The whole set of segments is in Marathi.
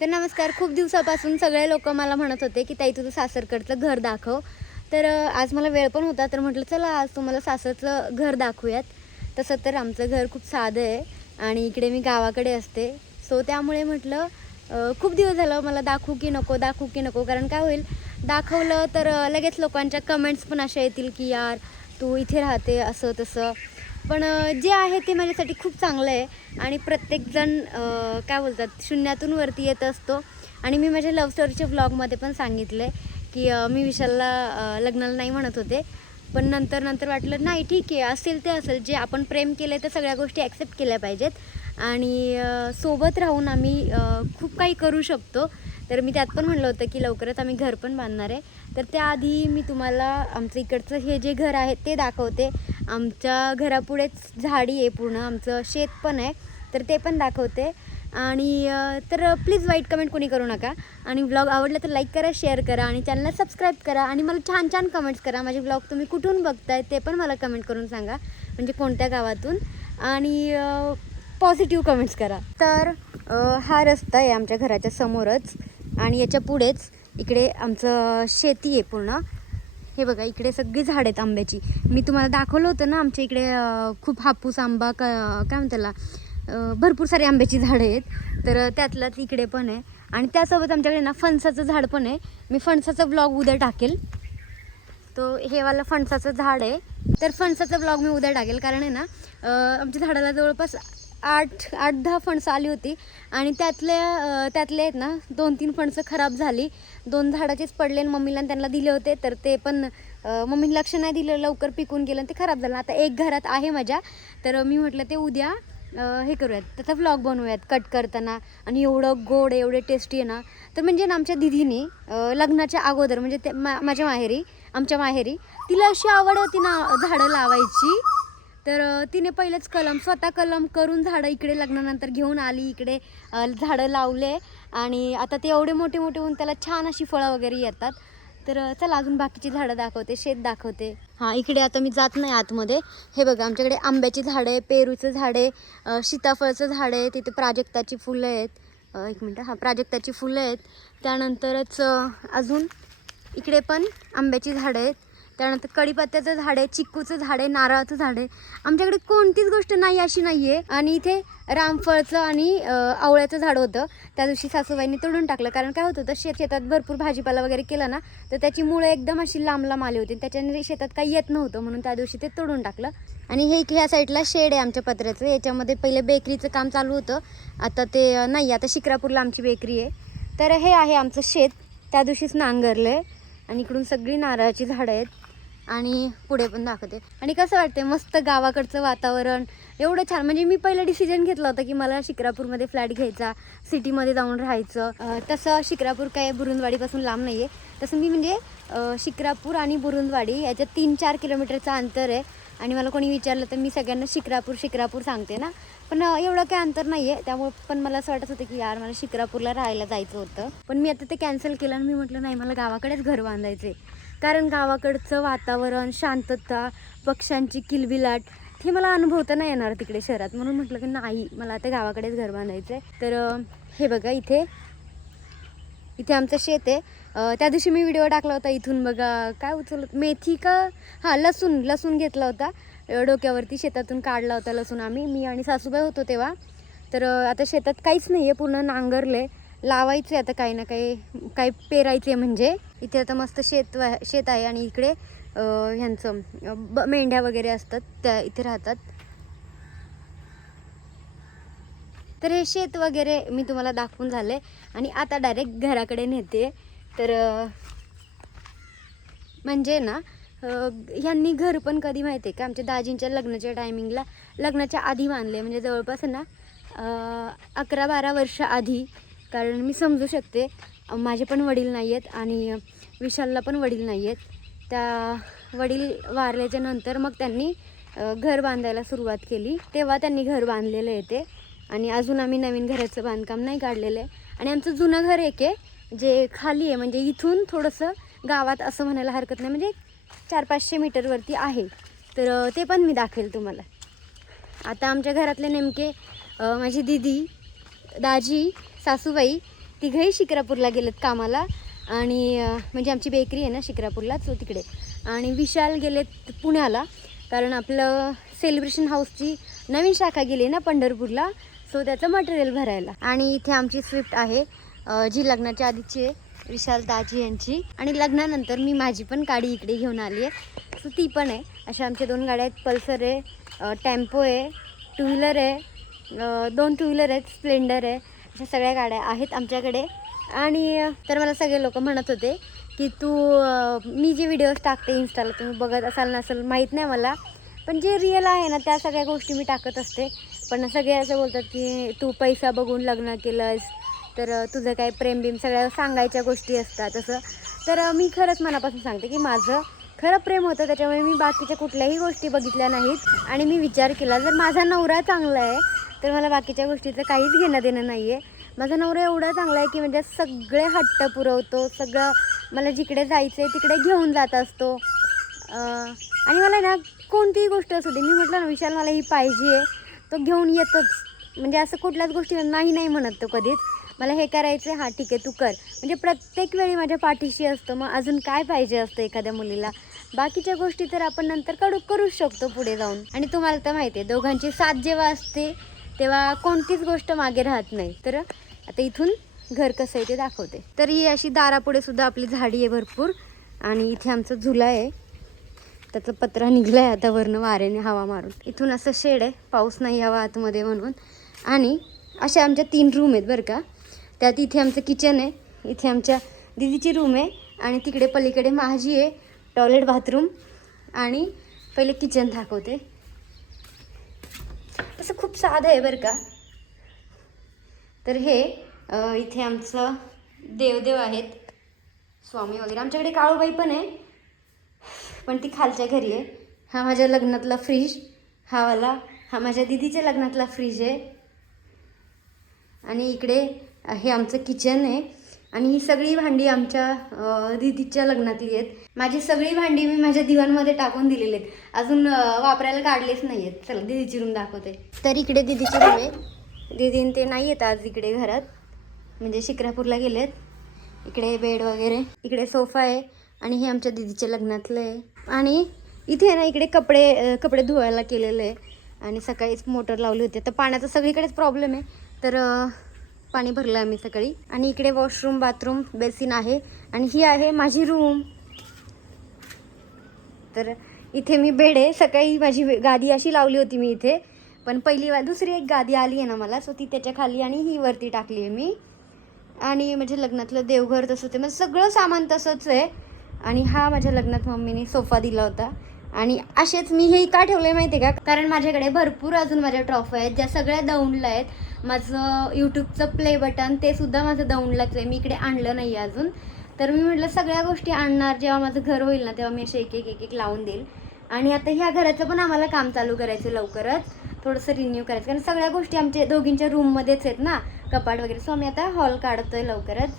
तर नमस्कार. खूप दिवसापासून सगळे लोक मला म्हणत होते की ताई तुझं सासरकडचं घर दाखव. तर आज मला वेळ पण होता, तर म्हटलं चला आज तुम्हाला सासरचं घर दाखवूयात. तसं तर आमचं घर खूप साधं आहे आणि इकडे मी गावाकडे असते. सो त्यामुळे म्हटलं खूप दिवस झालं मला दाखवू की नको, कारण काय होईल दाखवलं तर लगेच लोकांच्या कमेंट्स पण अशा येतील की यार तू इथे राहते असं तसं. पण जे आहे ते माझ्यासाठी खूप चांगलं आहे आणि प्रत्येकजण काय बोलतात शून्यातून वरती येत असतो. आणि मी माझ्या लव्ह स्टोरीच्या ब्लॉगमध्ये पण सांगितलं आहे की मी विशालला लग्नाला नाही म्हणत होते, पण नंतर वाटलं नाही ठीक आहे, असेल ते असेल, जे आपण प्रेम केलं आहे तर सगळ्या गोष्टी ॲक्सेप्ट केल्या पाहिजेत आणि सोबत राहून आम्ही खूप काही करू शकतो. तर मी त्यात पण म्हणलं होतं की लवकरच आम्ही घर पण बांधणार आहे. तर त्याआधी मी तुम्हाला आमचं इकडचं हे जे घर आहे ते दाखवते. आमच्या घरापुढेच झाडी आहे, पूर्ण आमचं शेत पण आहे, तर ते पण दाखवते. आणि तर प्लीज वाईट कमेंट कोणी करू नका आणि व्लॉग आवडला तर लाईक करा, शेअर करा आणि चॅनलला सबस्क्राईब करा आणि मला छान छान कमेंट्स करा. माझे व्लॉग तुम्ही कुठून बघताय ते पण मला कमेंट करून सांगा, म्हणजे कोणत्या गावातून, आणि पॉझिटिव्ह कमेंट्स करा. तर हा रस्ता आहे आमच्या घराच्या समोरच आणि याच्या पुढेच इकडे आमचं शेती आहे पूर्ण. हे बघा इकडे सगळी झाड आहेत आंब्याची. मी तुम्हाला दाखवलं होतं ना आमच्या इकडे खूप हापूस आंबा काय म्हणतात त्याला, भरपूर सारी आंब्याची झाडं आहेत. तर त्यातलाच इकडे पण आहे आणि त्यासोबत आमच्याकडे ना फणसाचं झाड पण आहे. मी फणसाचा ब्लॉग उद्या टाकेल. तो हे वाला फणसाचं झाड आहे, तर फणसाचा ब्लॉग मी उद्या टाकेल. कारण आहे ना आमच्या झाडाला जवळपास 8-10 फणसं आली होती आणि त्यातले आहेत ना 2-3 फणसं खराब झाली. 2 झाडाचेच पडले आणि मम्मीला त्यांना दिले होते, तर ते पण मम्मीने लक्ष नाही दिलं, लवकर पिकून गेलं आणि ते खराब झालं. आता एक घरात आहे माझ्या, तर मी म्हटलं ते उद्या हे करूयात, त्याचा व्लॉग बनवूयात कट करताना. आणि एवढं गोड एवढे टेस्टी आहे ना. तर म्हणजे ना आमच्या दिदीने लग्नाच्या अगोदर म्हणजे ते माझ्या माहेरी, आमच्या माहेरी तिला अशी आवड होती ना झाडं लावायची. तर तिने पहिलेच स्वतः कलम करून झाडं इकडे लग्नानंतर घेऊन आली, इकडे झाडं लावले आणि आता ते एवढे मोठे होऊन त्याला छान अशी फळं वगैरे येतात. तर चला अजून बाकीची झाडं दाखवते, शेत दाखवते. हां इकडे आता मी जात नाही आतमध्ये. हे बघा आमच्याकडे आंब्याची झाडं आहे, पेरूचं झाड आहे, सीताफळचं झाड आहे, तिथे प्राजक्ताची फुलं आहेत. एक मिनटं, हां प्राजक्ताची फुलं आहेत. त्यानंतरच अजून इकडे पण आंब्याची झाडं आहेत. त्यानंतर कढीपत्त्याचं झाड आहे, चिक्कूचं झाड आहे, नारळाचं झाड आहे. आमच्याकडे कोणतीच गोष्ट नाही अशी नाही आहे. आणि इथे रामफळचं आणि आवळ्याचं झाड होतं. त्या दिवशी सासूबाईंनी तोडून टाकलं, कारण काय होत होतं शेतात भरपूर भाजीपाला वगैरे केला ना, तर त्याची मुळं एकदम अशी लांब आली होती, त्याच्याने शेतात काही येत नव्हतं, म्हणून त्या दिवशी ते तोडून टाकलं. आणि हे ह्या साईडला शेड आहे आमच्या पत्र्याचं. याच्यामध्ये पहिले बेकरीचं काम चालू होतं, आता ते नाही, आता शिक्रापूरला आमची बेकरी आहे. तर हे आहे आमचं शेत, त्या दिवशीच नांगरलं आहे. आणि इकडून सगळी नारळाची झाडं आहेत आणि पुढे पण दाखवते. आणि कसं वाटते मस्त गावाकडचं वातावरण एवढं छान. म्हणजे मी पहिलं डिसिजन घेतलं होतं की मला शिक्रापूरमध्ये फ्लॅट घ्यायचा, सिटीमध्ये जाऊन राहायचं. तसं शिक्रापूर काय बुरुंदवाडीपासून लांब नाही आहे. तसं मी म्हणजे शिक्रापूर आणि बुरुंदवाडी याच्यात 3-4 किलोमीटरचं अंतर आहे. आणि मला कोणी विचारलं तर मी सगळ्यांना शिक्रापूर सांगते ना, पण एवढं काही अंतर नाही आहे. त्यामुळे पण मला असं वाटत होतं की यार मला शिक्रापूरला राहायला जायचं होतं, पण मी आता ते कॅन्सल केलं आणि मी म्हटलं नाही, मला गावाकडेच घर बांधायचं आहे. कारण गावाकडचं वातावरण, शांतता, पक्ष्यांची किलबिलाट हे मला अनुभवता नाही येणार तिकडे शहरात. म्हणून म्हटलं की नाही, मला आता गावाकडेच घर बांधायचं आहे. तर हे बघा इथे आमचं शेत आहे. त्या दिवशी मी व्हिडिओ टाकला होता, इथून बघा काय उचलत मेथी का हां लसूण घेतला होता डोक्यावरती, शेतातून काढला होता लसूण मी आणि सासूबाई होतो तेव्हा. तर आता शेतात काहीच नाही आहे, पूर्ण नांगरले, लावायचे आता काही ना काही पेरायचे. म्हणजे इथे आता मस्त शेत आहे आणि इकडे ह्यांचं मेंढ्या वगैरे असतात, त्या इथे राहतात. तर हे शेत वगैरे मी तुम्हाला दाखवून झाले आणि आता डायरेक्ट घराकडे नेते. तर म्हणजे ना ह्यांनी घर पण कधी माहिती आहे का, आमच्या दाजींच्या लग्नाच्या टायमिंगला, लग्नाच्या आधी बांधले. म्हणजे जवळपास ना 11-12 वर्ष आधी. कारण मी समजू शकते, माझे पण वडील नाही आहेत आणि विशालला पण वडील नाही आहेत. त्या वडील वारल्याच्या नंतर मग त्यांनी घर बांधायला सुरुवात केली, तेव्हा त्यांनी घर बांधलेलं आहे ते. आणि अजून आम्ही नवीन घराचं बांधकाम नाही काढलेलं आहे. आणि आमचं जुनं घर एक आहे जे खाली आहे, म्हणजे इथून थोडंसं गावात असं म्हणायला हरकत नाही, म्हणजे 400-500 मीटरवरती आहे. तर ते पण मी दाखवेल तुम्हाला. आता आमच्या घरातले नेमके माझी दीदी, दाजी, सासूबाई तिघंही शिक्रापूरला गेलेत कामाला. आणि म्हणजे आमची बेकरी आहे ना शिक्रापूरला, सो तिकडे. आणि विशाल गेलेत पुण्याला, कारण आपलं सेलिब्रेशन हाऊसची नवीन शाखा गेली ना पंढरपूरला, सो त्याचं मटेरियल भरायला. आणि इथे आमची स्विफ्ट आहे जी लग्नाच्या आधीची आहे, विशाल दाजी यांची. आणि लग्नानंतर मी माझी पण गाडी इकडे घेऊन आली आहे, सो ती पण आहे. अशा आमच्या 2 गाड्या आहेत, पल्सर आहे, टेम्पो आहे, 2 व्हीलर आहे, 2 2 व्हीलर आहेत, स्प्लेंडर आहे. अशा सगळ्या गाड्या आहेत आमच्याकडे. आणि तर मला सगळे लोक म्हणत होते की तू मी जे व्हिडिओज टाकते इन्स्टाला तुम्ही बघत असाल नसेल माहीत नाही मला, पण जे रिअल आहे ना त्या सगळ्या गोष्टी मी टाकत असते. पण सगळे असं बोलतात की तू पैसा बघून लग्न केलंस, तर तुझं काय प्रेमबिम सगळ्या सांगायच्या गोष्टी असतात असं. तर मी खरंच मनापासून सांगते की माझं खरं प्रेम होतं, त्याच्यामुळे मी बाकीच्या कुठल्याही गोष्टी बघितल्या नाहीत. आणि मी विचार केला जर माझा नवरा चांगला आहे तर मला बाकीच्या गोष्टीचं काहीच घेणं देणं नाही आहे. माझा नवरा एवढा चांगला आहे की म्हणजे सगळे हट्ट पुरवतो, सगळं मला जिकडे जायचं आहे तिकडे घेऊन जात असतो. आणि मला ना कोणतीही गोष्ट असू दे, मी म्हटलं ना विशाल मला ही पाहिजे आहे, तो घेऊन येतोच. म्हणजे असं कुठल्याच गोष्टीला नाही नाही म्हणत तो कधीच. मला हे करायचं आहे, हां ठीक आहे तू कर, म्हणजे प्रत्येक वेळी माझ्या पाठीशी असतो. मग अजून काय पाहिजे असतं एखाद्या मुलीला. बाकीच्या गोष्टी तर आपण नंतर करूच शकतो पुढे जाऊन. आणि तुम्हाला तर माहिती आहे दोघांची साथ जेव्हा असते तेव्हा कोणतीच गोष्ट मागे राहत नाही. तर आता इथून घर कसं आहे ते दाखवते. तर ही अशी दारापुढे सुद्धा आपली झाडी आहे भरपूर. आणि इथे आमचा झुला आहे, त्याचं पत्रा निघलं आहे आता वरनं वाऱ्याने हवा मारून. इथून असं शेड आहे, पाऊस नाही हवा आतमध्ये म्हणून. आणि अशा आमच्या 3 रूम आहेत बरं का. त्यात इथे आमचं किचन आहे, इथे आमच्या दीदीची रूम आहे, आणि तिकडे पलीकडे माझी आहे टॉयलेट बाथरूम. आणि पहिले किचन दाखवते. असं खूप साधं आहे बरं का. तर हे इथे आमचं देवदेव आहेत, स्वामी वगैरे. आमच्याकडे काळूबाई पण आहे, पण ती खालच्या घरी आहे. हा माझ्या लग्नातला फ्रीज, हा वाला, हा माझ्या दीदीच्या लग्नातला फ्रीज आहे. आणि इकडे हे आमचं किचन आहे. आणि ही सगळी भांडी आमच्या दीदीच्या लग्नातली आहेत. माझी सगळी भांडी मी माझ्या दिवाणमध्ये टाकून दिलेली आहेत, अजून वापरायला काढलेच नाही आहेत. चला दीदीची रूम दाखवते. तर इकडे दीदीची रूम आहे. दीदीन ते नाही आहेत आज इकडे घरात, म्हणजे शिक्रापूरला गेलेत. इकडे बेड वगैरे, इकडे सोफा आहे. आणि हे आमच्या दीदीच्या लग्नातलं आहे. आणि इथे ना इकडे कपडे धुवायला केलेलं आहे. आणि सकाळीच मोटर लावली होती, तर पाण्याचा सगळीकडेच प्रॉब्लेम आहे, तर पाणी भरलं आम्ही सकाळी. आणि इकडे वॉशरूम बाथरूम बेसिन आहे. आणि ही आहे माझी रूम. तर इथे मी बेड आहे. सकाळी माझी गादी अशी लावली होती मी इथे, पण दुसरी एक गादी आली आहे ना मला, सो ती त्याच्या खाली आणि ही वरती टाकली आहे मी. आणि माझ्या लग्नातलं देवघर तसंच आहे, म्हणजे सगळं सामान तसंच आहे. आणि हा माझ्या लग्नात मम्मीने सोफा दिला होता. आणि असेच मी हे का ठेवले माहिती आहे का, कारण माझ्याकडे भरपूर अजून माझ्या ट्रॉफी आहेत ज्या सगळ्या दौंडला आहेत. माझं यूट्यूबचं प्ले बटन ते सुद्धा माझं दौंडलाच आहे, मी इकडे आणलं नाही अजून. तर मी म्हटलं सगळ्या गोष्टी आणणार, जेव्हा माझं घर होईल ना तेव्हा मी असे एक एक लावून देईल. आणि आता ह्या घराचं पण आम्हाला काम चालू करायचं लवकरच, थोडंसं रिन्यू करायचं, कारण सगळ्या गोष्टी आमच्या दोघींच्या रूममध्येच आहेत ना, कपाट वगैरे. सो आम्ही आता हॉल काढतोय लवकरच.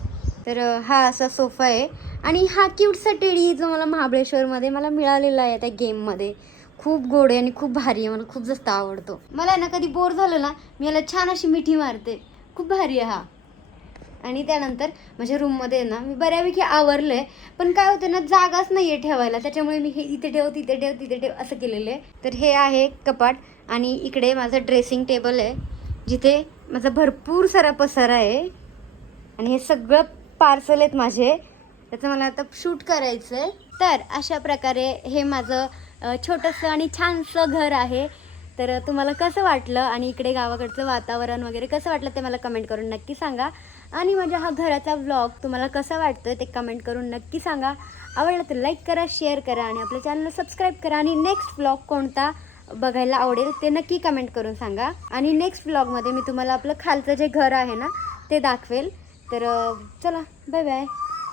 तर हा असा सोफा आहे. आणि हा क्यूटसा टेडी जो मला महाबळेश्वरमध्ये मला मिळालेला आहे त्या गेममध्ये, खूप गोड आहे आणि खूप भारी आहे, मला खूप जास्त आवडतो. मला ना कधी बोर झालं ना मी याला छान अशी मिठी मारते, खूप भारी आहे हा. आणि त्यानंतर माझ्या रूममध्ये ना मी बऱ्यापैकी आवरलं आहे, पण काय होतं ना जागाच नाही आहे ठेवायला, त्याच्यामुळे मी हे इथे ठेव तिथे ठेव तिथे ठेव असं केलेलं आहे. तर हे आहे कपाट. आणि इकडे माझं ड्रेसिंग टेबल आहे, जिथे माझा भरपूर सारा पसारा आहे. आणि हे सगळं पार्सल आहेत माझे, त्याचं मला आता शूट करायचं आहे. तर अशा प्रकारे हे माझं छोटंसं आणि छानसं घर आहे. तर तुम्हाला कसं वाटलं आणि इकडे गावाकडचं वातावरण वगैरे कसं वाटलं ते मला कमेंट करून नक्की सांगा. आणि माझ्या हा घराचा व्लॉग तुम्हाला कसा वाटतोय ते कमेंट करून नक्की सांगा. आवडलं तर लाईक करा, शेअर करा आणि आपल्या चॅनलला सबस्क्राईब करा. आणि नेक्स्ट व्लॉग कोणता बघायला आवडेल ते नक्की कमेंट करून सांगा. आणि नेक्स्ट व्लॉगमध्ये मी तुम्हाला आपलं खालचं जे घर आहे ना ते दाखवेल. तर चला बाय बाय.